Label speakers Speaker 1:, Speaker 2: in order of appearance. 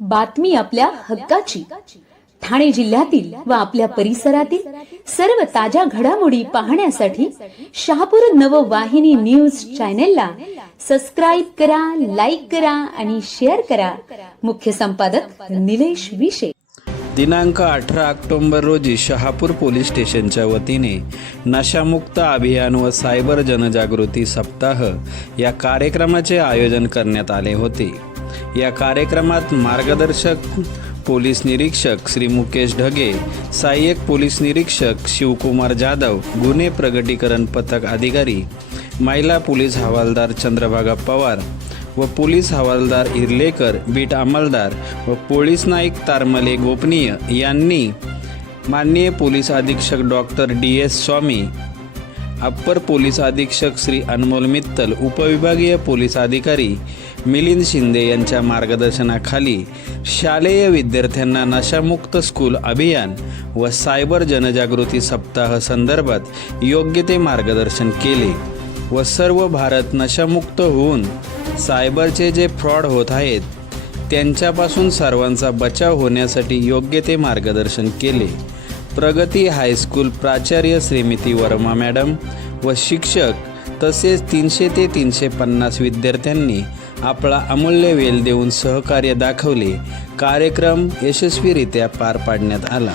Speaker 1: बातमी आपल्या हक्काची. ठाणे जिल्ह्यातील व आपल्या परिसरातील सर्व ताज्या घडामोडी पाहण्यासाठी शहापूर नववाहिनी न्यूज चॅनेलला सबस्क्राईब करा लाईक करा आणि शेअर करा. मुख्य संपादक निलेश विशे.
Speaker 2: दिनांक अठरा ऑक्टोंबर रोजी शहापूर पोलीस स्टेशनच्या वतीने नशामुक्त अभियान व सायबर जनजागृती सप्ताह या कार्यक्रमाचे आयोजन करण्यात आले होते. या कार्यक्रमात मार्गदर्शक पोलीस निरीक्षक श्री मुकेश ढगे सहाय्यक पोलीस निरीक्षक शिवकुमार जाधव गुन्हे प्रगटीकरण पथक अधिकारी महिला पोलीस हवालदार चंद्रभागा पवार व पोलीस हवालदार इर्लेकर बीट अंमलदार व पोलीस नाईक तारमले गोपनीय यांनी माननीय पोलीस अधीक्षक doctor D S Swami upper police अधीक्षक श्री अनमोल मित्तल उपविभागीय पोलीस अधिकारी मिलिंद शिंदे यांच्या मार्गदर्शनाखाली शालेय विद्यार्थ्यांना नशामुक्त स्कूल अभियान व सायबर जनजागृती सप्ताह संदर्भात योग्य ते मार्गदर्शन केले व सर्व भारत नशामुक्त होऊन सायबरचे जे फ्रॉड होत आहेत त्यांच्यापासून सर्वांचा बचाव होण्यासाठी योग्य ते मार्गदर्शन केले. प्रगती हायस्कूल प्राचार्य श्रीमती वर्मा मॅडम व शिक्षक तसेच तीनशे ते तीनशे पन्नास विद्यार्थ्यांनी आपला अमूल्य वेल देऊन सहकार्य दाखवले. कार्यक्रम यशस्वीरित्या पार पाडण्यात आला.